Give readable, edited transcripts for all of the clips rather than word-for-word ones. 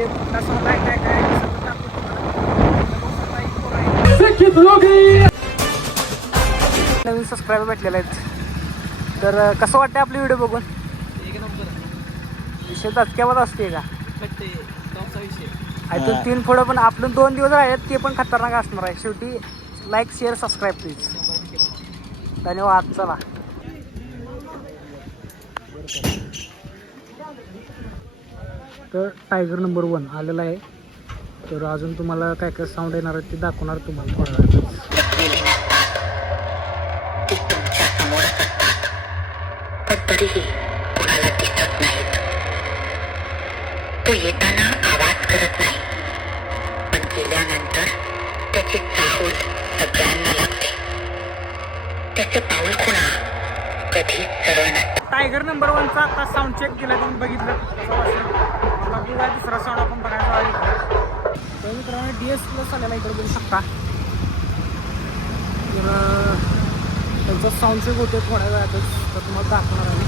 ते कुठला सॉन्ग आहे काय काय ते सगळं दाखवतो तुम्हाला. नवीन सबस्क्रायबर भेटलेले आहेत. तर कसं वाटतं आपली व्हिडिओ बघून? एक नंबर विषय दचक्यावर असते का? टॉपचा विषय. इथून 3 पुढं पण आपलं 2 दिवस आहेत ते पण खतरनाक असणार आहे. शेवटी लाईक शेअर सबस्क्राईब प्लीज. धन्यवाद. चला तर टायगर नंबर 1 आलेला आहे. तर अजून तुम्हाला काय काय साऊंड येणार आहे ते दाखवणार तुम्हाला थोड्या वेळात. तरीही कुणाला दिसत नाहीत. तो येताना आवाज करत नाही, पण गेल्यानंतर त्याची चाहूल सगळ्यांना लागते. त्याचे पाऊल खुणा कधीच सरळ नसतात. टायगर नंबर 1चा आता साऊंड चेक केला तुम्ही बघितलं. बघूया दुसरा साऊंड आपण बघायचा आहे. तर मित्रांनो DS प्लस आलेला इकडे बघू शकता. तर त्यांचा साऊंड चेक होते थोड्या वेळातच. तर तुम्हाला दाखवणार आहे.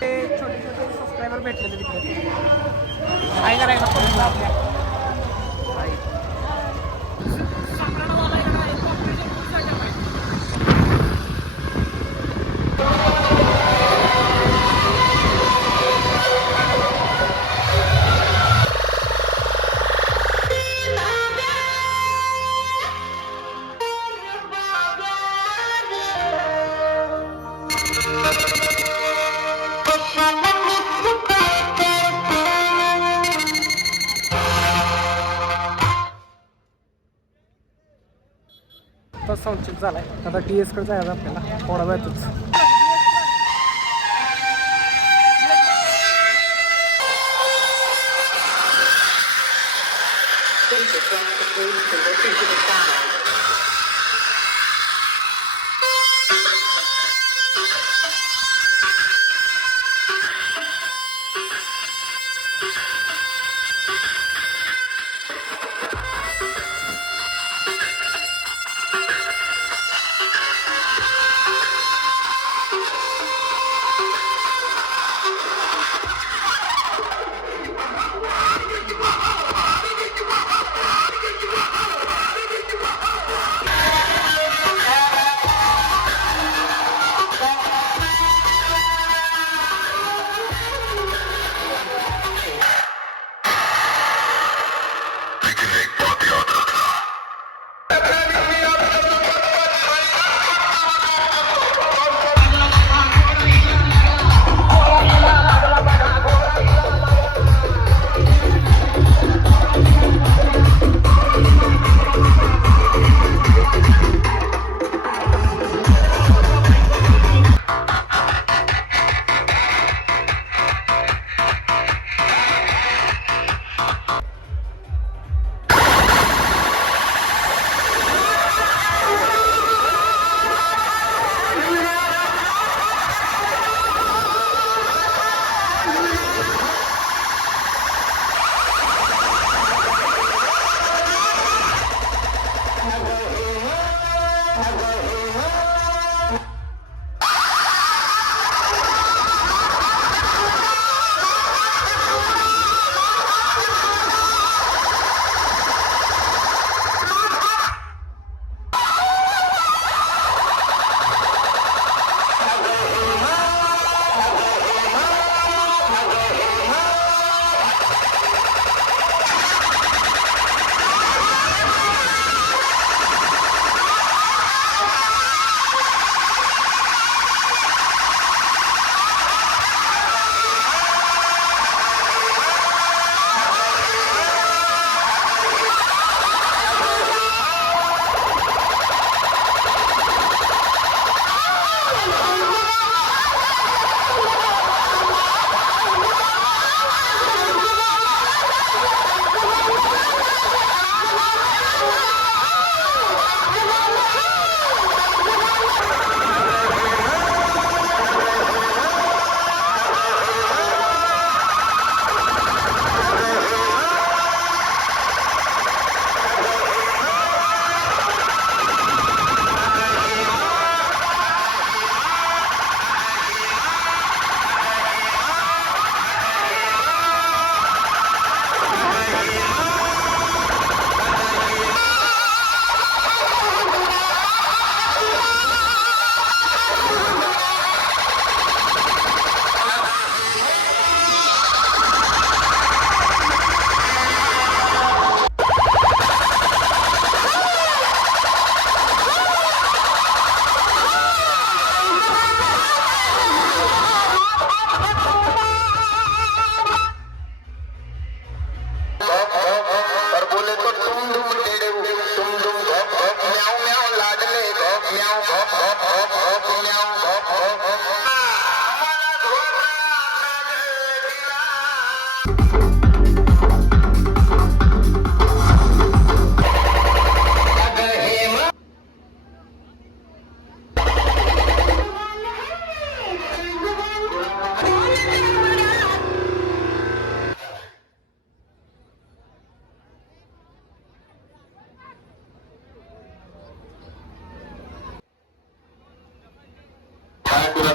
ते छोटे छोटे सबस्क्रायबर भेटलेले तिकडे काय करायचं आपण आपल्या साऊंड चेक झालाय. आता DS कडे जायचं आपल्याला थोडा वेळातच.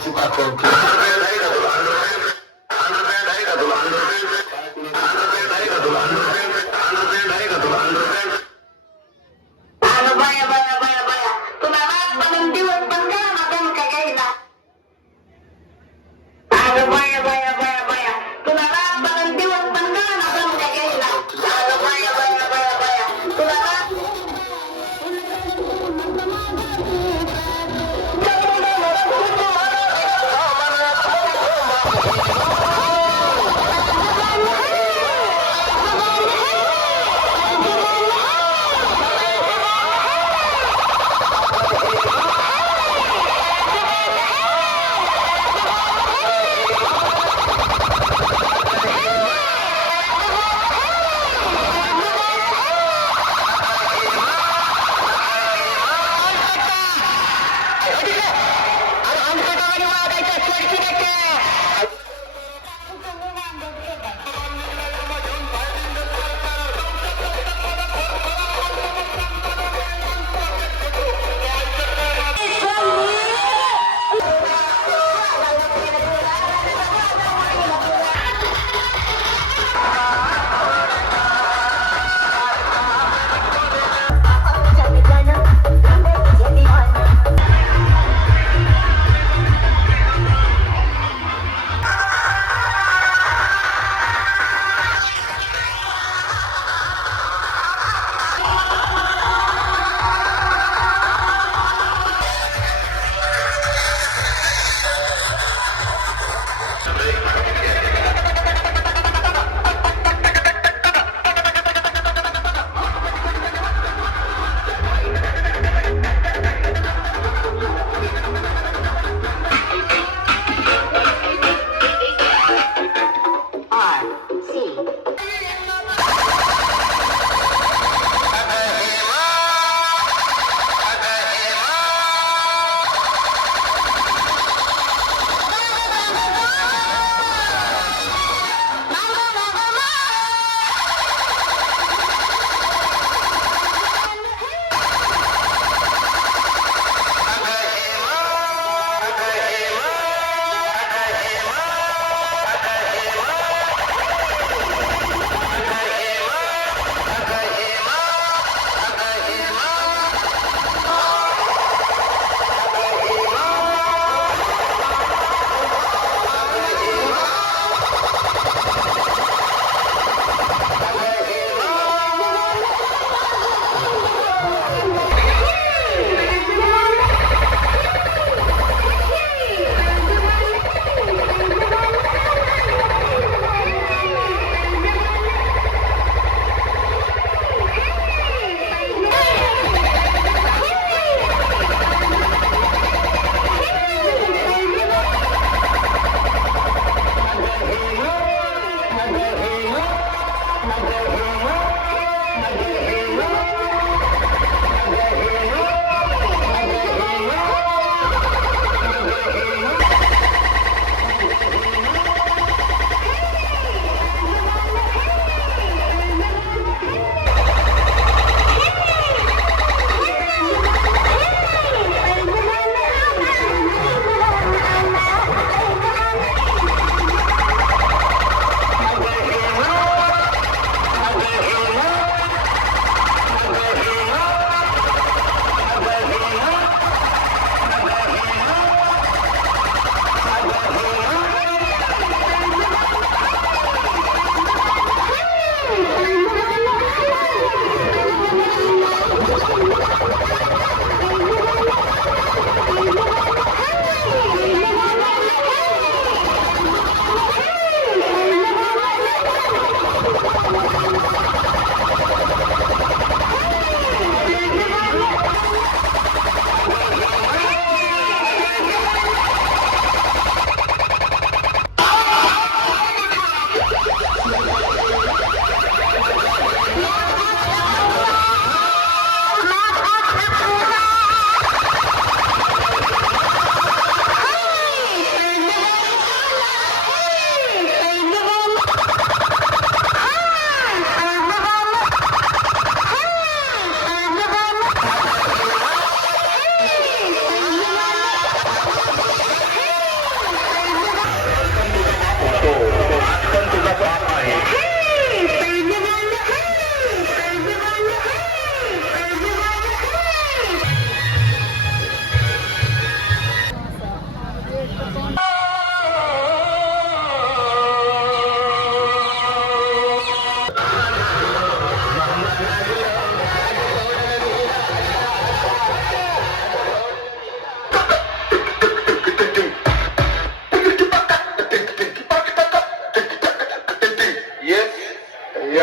कामाची ताकद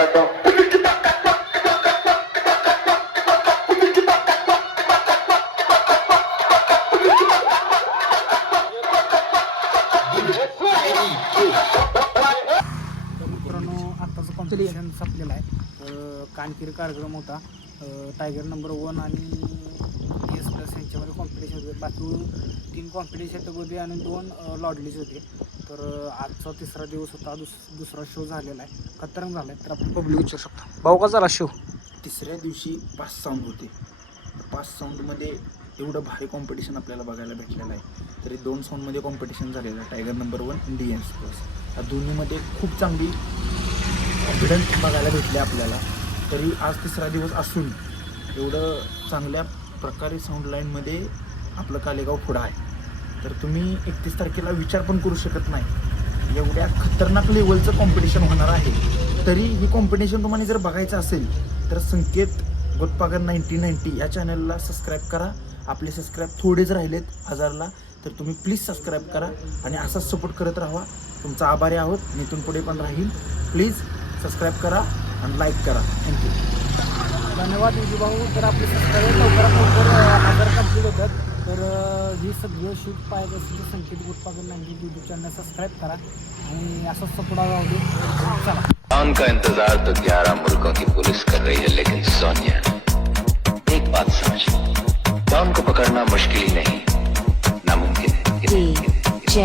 आता हूँ। तर मित्रांनो आत्ताचं कॉम्पिटिशन संपलेलं आहे. तर कानकिर कार्यक्रम होता. टायगर नंबर 1 आणि DS प्लस यांच्यामध्ये कॉम्पिटिशन होते. बाकी 3 कॉम्पिटिशन होते आणि 2 लॉडलीज होते. तर आजचा तिसरा दिवस होता. दुसरा शो झालेला आहे. खतरनाक झाला आहे. तर आपण पब्लिक विचारू शकतो. भाऊ का झाला शो? तिसऱ्या दिवशी 5 साऊंड होते. 5 साऊंडमध्ये एवढं भारी कॉम्पिटिशन आपल्याला बघायला भेटलेलं आहे. तरी 2 साऊंडमध्ये कॉम्पिटिशन झालेलं आहे. टायगर नंबर 1 आणि DS प्लस या दोन्हीमध्ये खूप चांगली कॉन्फिडन्स बघायला भेटले आपल्याला. तरी आज तिसरा दिवस असून एवढं चांगल्या प्रकारे साऊंड लाईनमध्ये आपलं कालेगाव पुढं आहे. तर तुम्ही 31 तारखेला विचार पण करू शकत नाही एवढ्या खतरनाक लेवलचं कॉम्पिटिशन होणार आहे. तरी ही कॉम्पिटिशन तुम्हाला जर बघायचं असेल तर संकेत गोटपागर 1990 या चॅनलला सबस्क्राईब करा. आपले सबस्क्राईब थोडेच राहिलेत 1000ला. तर तुम्ही प्लीज सबस्क्राईब करा आणि असाच सपोर्ट करत राहा. तुमचा आभारी आहोत. मी इथून पुढे पण राहील. प्लीज सबस्क्राईब करा आणि लाईक करा. थँक्यू. धन्यवाद विजू भाऊ. तर आपले सबस्क्रायबर लवकरात लवकर 1000 कंप्लीट होतात. तर ही सगळं शूट पाहायचं असेल तर संकेत गोटपागर 90 यूट्यूब चॅनल सबस्क्राईब करा आणि असाच सपोर्ट राहू दे. चला. डॉन का इंतजार तो 11 मुल्कों की पुलिस कर रही है, लेकिन सोनिया एक बात समझ, डॉन को पकड़ना मुश्किल ही नहीं, नामुमकिन है। DJ